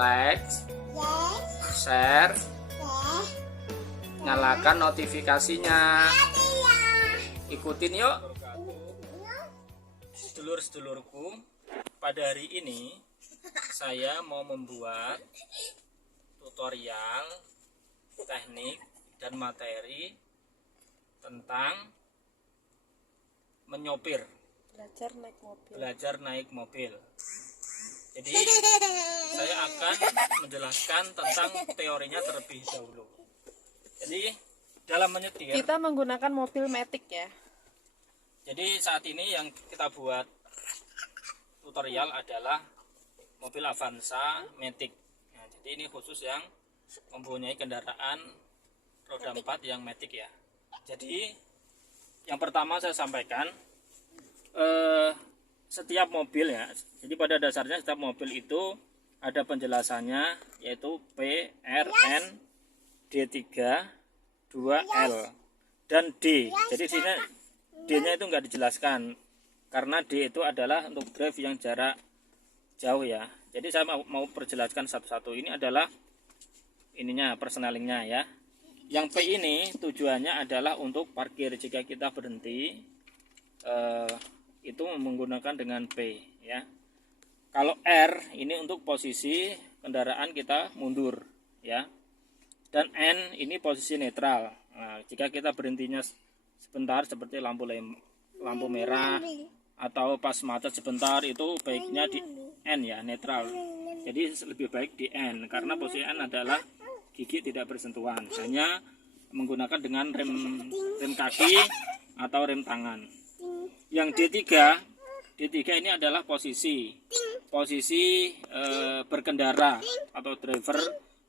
like, share, nyalakan notifikasinya. Ikutin yuk. Sedulur-sedulurku, pada hari ini saya mau membuat tutorial teknik dan materi tentang menyopir, belajar naik mobil. Jadi saya akan menjelaskan tentang teorinya terlebih dahulu. Jadi dalam menyetir kita menggunakan mobil matic ya. Jadi saat ini yang kita buat tutorial adalah mobil Avanza Matic. Nah, jadi ini khusus yang mempunyai kendaraan roda 4 yang Matic ya. Jadi yang pertama saya sampaikan, setiap mobil ya. Jadi pada dasarnya setiap mobil itu ada penjelasannya, yaitu P, R, N, D3, 2L dan D. Jadi sini D-nya itu nggak dijelaskan karena D itu adalah untuk drive yang jarak jauh ya. Jadi saya mau perjelaskan satu-satu. Ini adalah ininya, persnelingnya ya. Yang P ini tujuannya adalah untuk parkir. Jika kita berhenti itu menggunakan dengan P ya. Kalau R ini untuk posisi kendaraan kita mundur ya. Dan N ini posisi netral. Nah, jika kita berhentinya sebentar seperti lampu merah atau pas macet sebentar, itu baiknya di N ya, netral. Jadi lebih baik di N karena posisi N adalah gigi tidak bersentuhan, hanya menggunakan dengan rem kaki atau rem tangan. Yang D3 ini adalah posisi berkendara atau driver,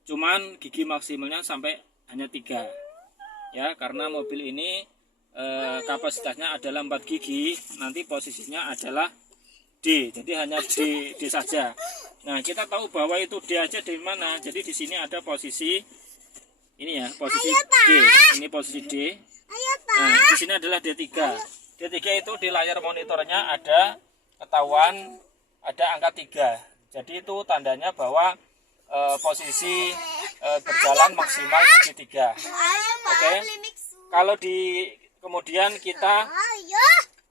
cuman gigi maksimalnya sampai hanya 3 ya, karena mobil ini kapasitasnya adalah 4 gigi, nanti posisinya adalah D, jadi hanya D saja. Nah, kita tahu bahwa itu D aja dari mana. Jadi di sini ada posisi ini ya, posisi D. Ini posisi D. Nah, di sini adalah D3. D3 itu di layar monitornya ada ketahuan ada angka 3. Jadi itu tandanya bahwa posisi berjalan maksimal gigi 3. Oke. Kalau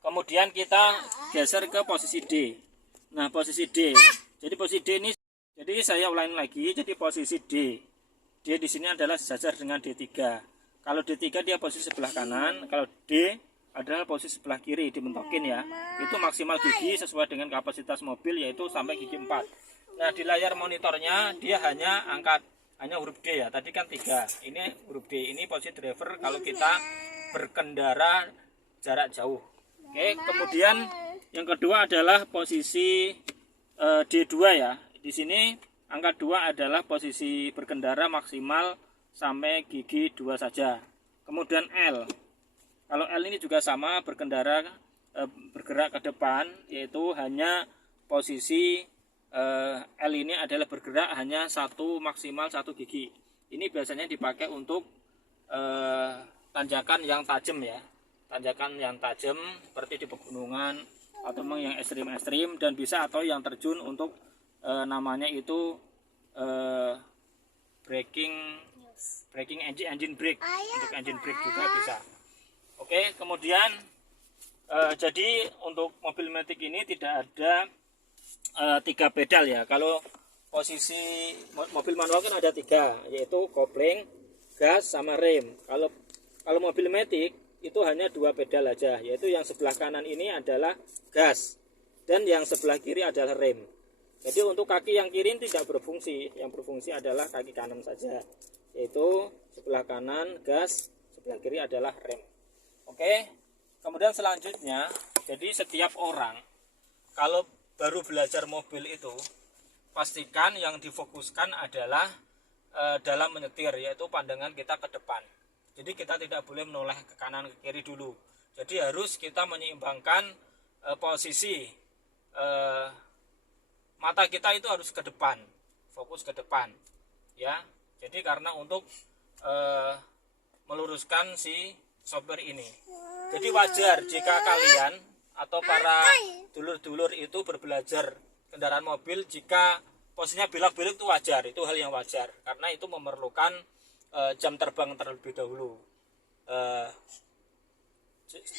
kemudian kita geser ke posisi D. Nah, posisi D. Jadi posisi D ini, jadi saya ulangi lagi. Jadi posisi D. D di sini adalah sejajar dengan D3. Kalau D3 dia posisi sebelah kanan, kalau D adalah posisi sebelah kiri, dimentokin ya. Itu maksimal gigi sesuai dengan kapasitas mobil, yaitu sampai gigi 4. Nah, di layar monitornya dia hanya huruf D ya. Tadi kan 3. Ini huruf D. Ini posisi driver kalau kita berkendara jarak jauh. Oke, kemudian yang kedua adalah posisi D2 ya. Di sini angka 2 adalah posisi berkendara maksimal sampai gigi 2 saja. Kemudian L. Kalau L ini juga sama, berkendara bergerak ke depan, yaitu hanya posisi L ini adalah bergerak hanya maksimal 1 gigi. Ini biasanya dipakai untuk tanjakan yang tajam ya. Tanjakan yang tajam seperti di pegunungan atau yang ekstrim dan bisa, atau yang terjun untuk namanya itu braking engine brake, untuk engine brake juga bisa. Oke, kemudian jadi untuk mobil matic ini tidak ada 3 pedal ya. Kalau posisi mobil manual kan ada 3, yaitu kopling, gas sama rem. Kalau mobil matic itu hanya 2 pedal aja, yaitu yang sebelah kanan ini adalah gas dan yang sebelah kiri adalah rem. Jadi untuk kaki yang kiri tidak berfungsi, yang berfungsi adalah kaki kanan saja, yaitu sebelah kanan gas, sebelah kiri adalah rem. Oke, kemudian selanjutnya, jadi setiap orang kalau baru belajar mobil itu pastikan yang difokuskan adalah dalam menyetir, yaitu pandangan kita ke depan. Jadi kita tidak boleh menoleh ke kanan ke kiri dulu. Jadi harus kita menyeimbangkan posisi mata kita itu harus ke depan, fokus ke depan ya. Jadi karena untuk meluruskan si sopir ini. Jadi wajar jika kalian atau para dulur-dulur itu berbelajar kendaraan mobil jika posisinya belok-belok itu wajar, itu hal yang wajar karena itu memerlukan jam terbang terlebih dahulu.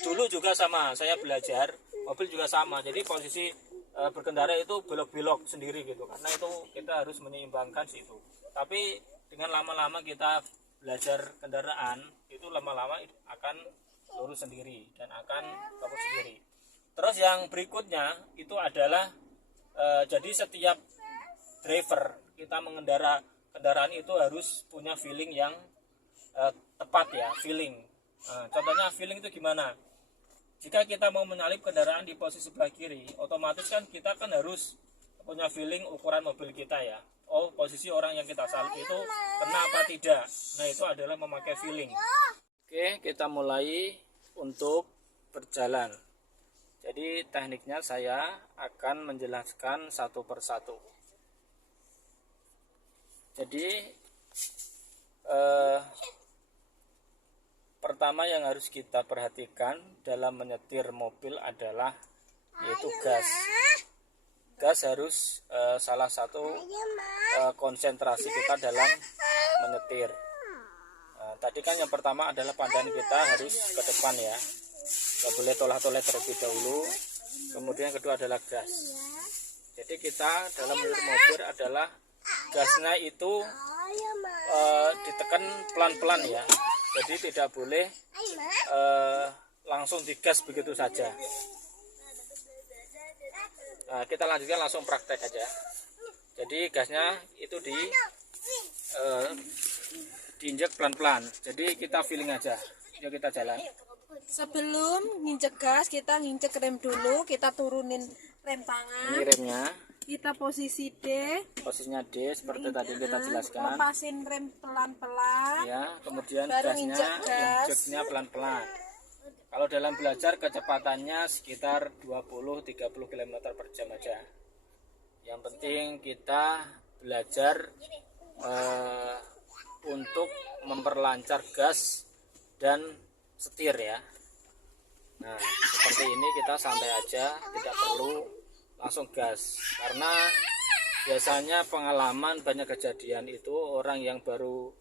Dulu juga sama, saya belajar mobil juga sama, jadi posisi berkendara itu belok-belok sendiri gitu, karena itu kita harus menyeimbangkan situ. Tapi dengan lama-lama kita belajar kendaraan, itu lama-lama akan lurus sendiri dan akan fokus sendiri. Terus yang berikutnya itu adalah jadi setiap driver kita mengendara kendaraan itu harus punya feeling yang tepat ya, feeling. Contohnya feeling itu gimana? Jika kita mau menyalip kendaraan di posisi sebelah kiri, otomatis kan kita kan harus punya feeling ukuran mobil kita ya. Oh, posisi orang yang kita salip itu kena apa tidak. Nah, itu adalah memakai feeling. Oke, kita mulai untuk berjalan. Jadi tekniknya saya akan menjelaskan satu persatu. Jadi pertama yang harus kita perhatikan dalam menyetir mobil adalah yaitu gas. Gas harus salah satu konsentrasi kita dalam menyetir. Tadi kan yang pertama adalah pandangan kita harus ke depan ya, nggak boleh tolak-tolak terlebih dahulu. Kemudian yang kedua adalah gas. Jadi kita dalam menyetir mobil adalah gasnya itu ditekan pelan-pelan ya. Jadi tidak boleh langsung digas begitu saja. Nah, kita lanjutkan langsung praktek aja. Jadi gasnya itu diinjek pelan-pelan. Jadi kita feeling aja. Yuk kita jalan. Sebelum nginjek gas, kita nginjek rem dulu, kita turunin rem tangan. Ini remnya. Kita posisi D. Posisinya D seperti tadi kita jelaskan. Lepasin rem pelan-pelan. Ya, kemudian Baru gasnya, injek gas. injeknya pelan-pelan. Kalau dalam belajar kecepatannya sekitar 20-30 km per jam aja. Yang penting kita belajar untuk memperlancar gas dan setir ya. Nah, seperti ini kita santai aja, tidak perlu langsung gas, karena biasanya pengalaman banyak kejadian itu orang yang baru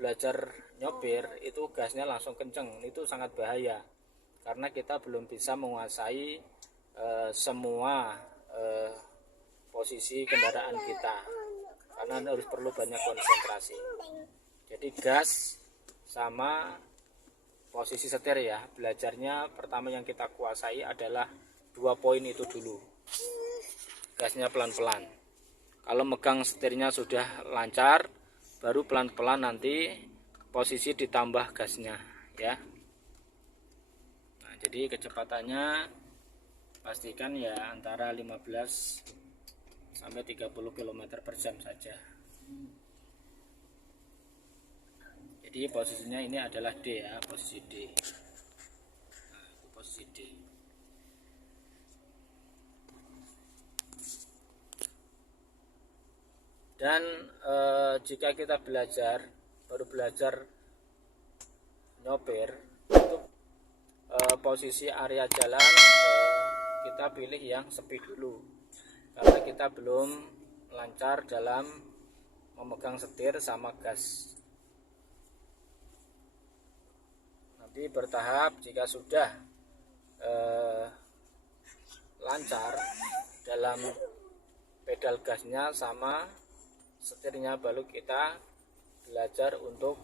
belajar nyopir itu gasnya langsung kenceng, itu sangat bahaya karena kita belum bisa menguasai semua posisi kendaraan kita, karena harus perlu banyak konsentrasi. Jadi gas sama posisi setir ya, belajarnya pertama yang kita kuasai adalah 2 poin itu dulu. Gasnya pelan-pelan. Kalau megang setirnya sudah lancar, baru pelan-pelan nanti posisi ditambah gasnya ya. Nah, jadi kecepatannya pastikan ya antara 15 sampai 30 km per jam saja. Jadi posisinya ini adalah D ya, posisi D. Nah, itu posisi D. Dan jika kita baru belajar nyopir, untuk posisi area jalan kita pilih yang sepi dulu, karena kita belum lancar dalam memegang setir sama gas. Nanti bertahap, jika sudah lancar dalam pedal gasnya sama setirnya, baru kita belajar untuk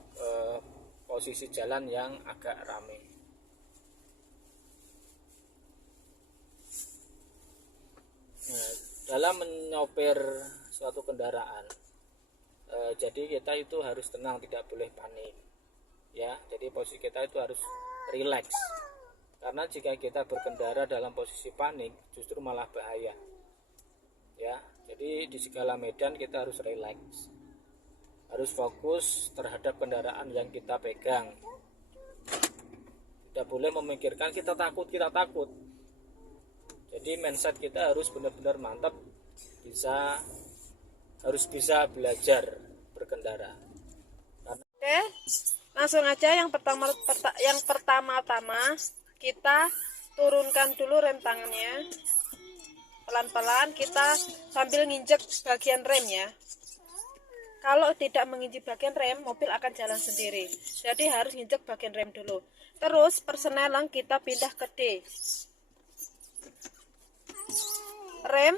posisi jalan yang agak rame. Nah, dalam menyopir suatu kendaraan, jadi kita itu harus tenang, tidak boleh panik ya. Jadi posisi kita itu harus rileks, karena jika kita berkendara dalam posisi panik justru malah bahaya ya. Jadi di segala medan kita harus rileks, harus fokus terhadap kendaraan yang kita pegang. Tidak boleh memikirkan kita takut. Jadi mindset kita harus benar-benar mantap, harus bisa belajar berkendara. Oke, langsung aja yang pertama-tama kita turunkan dulu rem tangannya. pelan-pelan kita sambil nginjek bagian rem ya. Kalau tidak menginjek bagian rem, mobil akan jalan sendiri. Jadi harus nginjek bagian rem dulu. Terus persenelang kita pindah ke D. Rem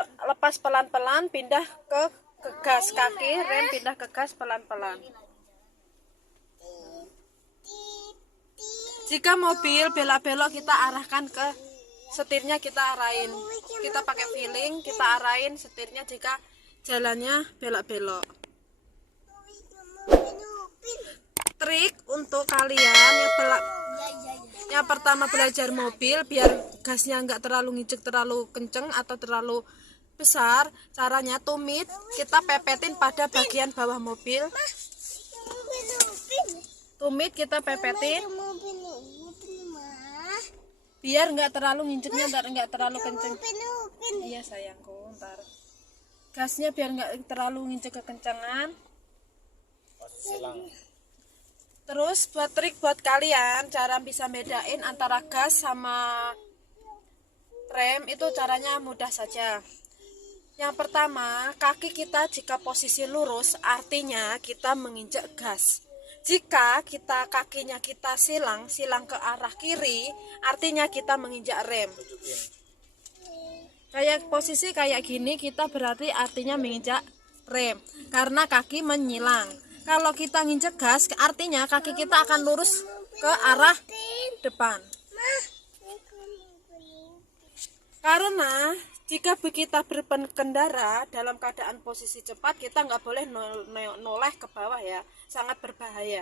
lepas pelan-pelan, pindah ke gas kaki, rem pindah ke gas pelan-pelan. Jika mobil belok-belok, kita arahkan ke setirnya, kita arahin. Kita pakai feeling, kita arahin setirnya jika jalannya belok-belok. Trik untuk kalian yang pertama belajar mobil biar gasnya nggak terlalu nginjek terlalu kenceng atau terlalu besar, caranya tumit kita pepetin pada bagian bawah mobil. Tumit kita pepetin biar nggak terlalu nginjeknya, nggak terlalu kenceng. Iya sayangku, ntar gasnya biar nggak terlalu nginjek kekencangan. Terus buat trik buat kalian cara bisa bedain antara gas sama rem itu caranya mudah saja. Yang pertama, kaki kita jika posisi lurus artinya kita menginjak gas. Jika kakinya kita silang ke arah kiri artinya kita menginjak rem. Kayak posisi kayak gini kita berarti artinya menginjak rem karena kaki menyilang. Kalau kita nginjek gas artinya kaki kita akan lurus ke arah depan. Karena jika kita berkendara dalam keadaan posisi cepat, kita nggak boleh noleh ke bawah ya, sangat berbahaya.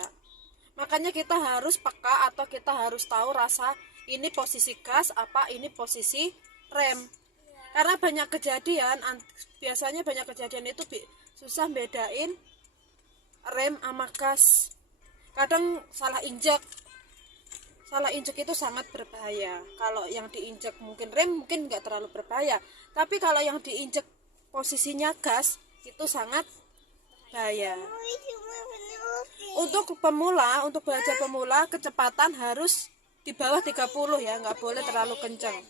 Makanya kita harus peka atau kita harus tahu rasa ini posisi gas apa ini posisi rem. Karena biasanya banyak kejadian itu susah bedain rem sama gas. Kadang salah injek itu sangat berbahaya. Kalau yang diinjek mungkin rem mungkin nggak terlalu berbahaya, tapi kalau yang diinjek posisinya gas itu sangat bahaya. Untuk belajar pemula kecepatan harus di bawah 30 ya, nggak boleh terlalu kencang.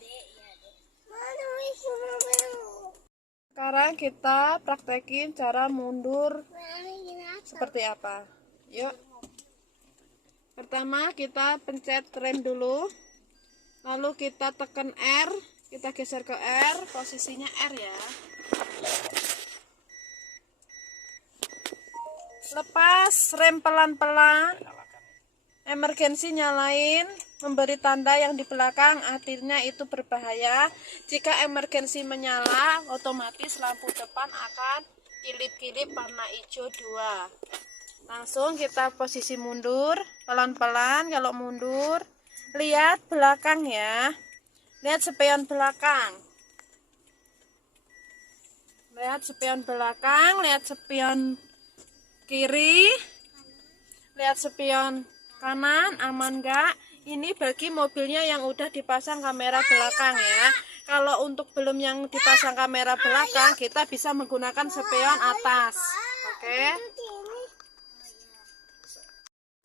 Sekarang kita praktekin cara mundur seperti apa. Yuk. Pertama kita pencet rem dulu, lalu kita tekan R, kita geser ke R, posisinya R ya. Lepas rem pelan-pelan, emergensi nyalain, memberi tanda yang di belakang, artinya itu berbahaya. Jika emergensi menyala, otomatis lampu depan akan kilip-kilip warna hijau 2. Langsung kita posisi mundur pelan-pelan. Kalau mundur lihat belakang ya, lihat spion belakang, lihat spion belakang, lihat spion kiri, lihat spion kanan, aman enggak. Ini bagi mobilnya yang udah dipasang kamera belakang ya. Kalau untuk belum yang dipasang kamera belakang, kita bisa menggunakan spion atas. Oke.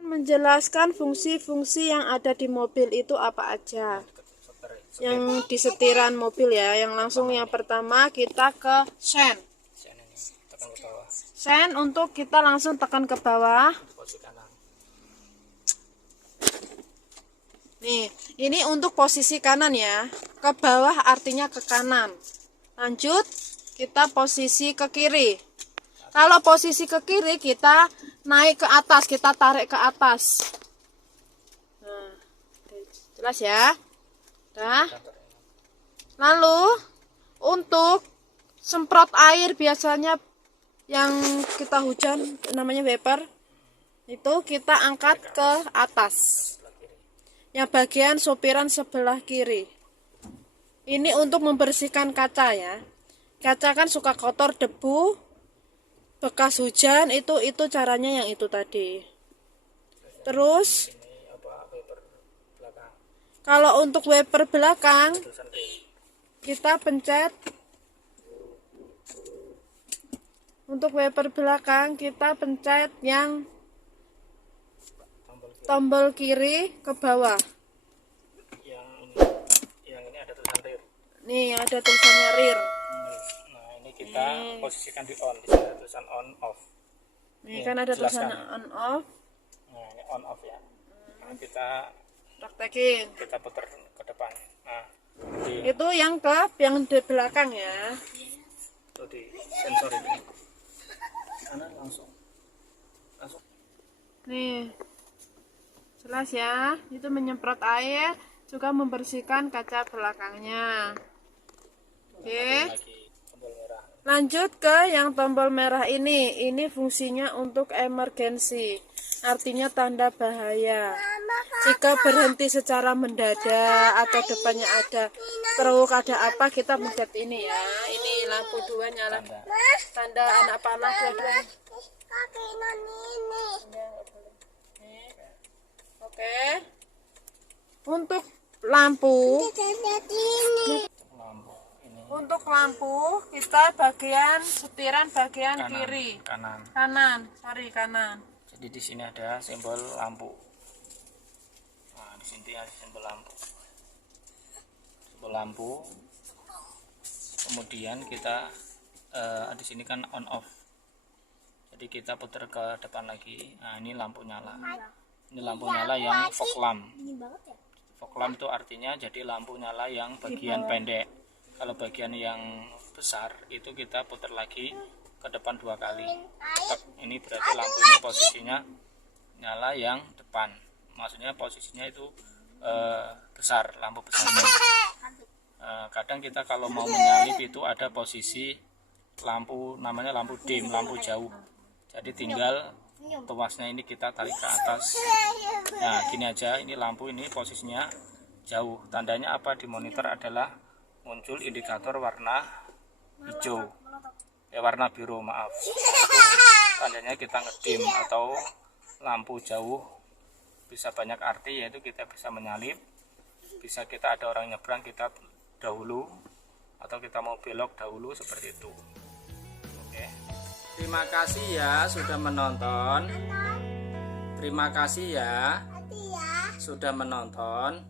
Menjelaskan fungsi-fungsi yang ada di mobil itu apa aja. Yang di setiran mobil ya. Yang langsung yang pertama kita ke sen. Sen untuk kita langsung tekan ke bawah. Nih, ini untuk posisi kanan ya. Ke bawah artinya ke kanan. Lanjut, kita posisi ke kiri. Kalau posisi ke kiri kita naik ke atas, kita tarik ke atas. Nah, jelas ya. Nah. Lalu untuk semprot air biasanya yang kita hujan namanya wiper. Itu kita angkat ke atas. Yang bagian sopiran sebelah kiri. Ini untuk membersihkan kaca ya. Kaca kan suka kotor, debu, bekas hujan, itu caranya yang itu tadi. Terus kalau untuk wiper belakang kita pencet. Untuk wiper belakang kita pencet yang tombol kiri ke bawah. Yang ini ada tulisan rear. Nih ada tulisannya rear. Nah ini kita posisikan di on, di sini ada tulisan on off. Nih kan ada jelaskan. tulisannya on off. Nah ini on off ya. Nah, kita Praktekin. putar ke depan. Nah Itu yang di belakang ya. itu di sensor ini. Kanan langsung. Nih. Jelas ya. Itu menyemprot air juga membersihkan kaca belakangnya. Oke. Lagi tombol merah. Lanjut ke yang tombol merah ini. Ini fungsinya untuk emergency. Artinya tanda bahaya. Jika berhenti secara mendadak atau depannya ada truk, ada apa, kita pencet ini ya. Ini lampu 2 nyala. Tanda anak panah dua-dua. Oke. Untuk lampu. Lampu ini Untuk lampu kita bagian setiran bagian kiri. kanan. Kanan. Jadi di sini ada simbol lampu. Nah, di sini ada simbol lampu. Simbol lampu. Kemudian kita di sini kan on off. Jadi kita putar ke depan lagi. Nah, ini lampu nyala. Ini lampu nyala yang fog lamp. Fog lamp itu artinya jadi lampu nyala yang bagian pendek. Kalau bagian yang besar itu kita putar lagi ke depan 2 kali. Ini berarti lampunya posisinya nyala yang depan. Maksudnya posisinya itu besar, lampu besarnya. Kadang kita kalau mau menyalip itu ada posisi lampu, namanya lampu dim, lampu jauh. Jadi tinggal tuasnya ini kita tarik ke atas. Nah gini aja, ini lampu ini posisinya jauh. Tandanya apa di monitor adalah muncul indikator warna hijau. Warna biru, maaf. Tandanya kita ngedim atau lampu jauh. Bisa banyak arti, yaitu kita bisa menyalip, bisa kita ada orang nyebrang kita dahulu, atau kita mau belok dahulu, seperti itu. Oke. Terima kasih ya sudah menonton. Terima kasih ya sudah menonton.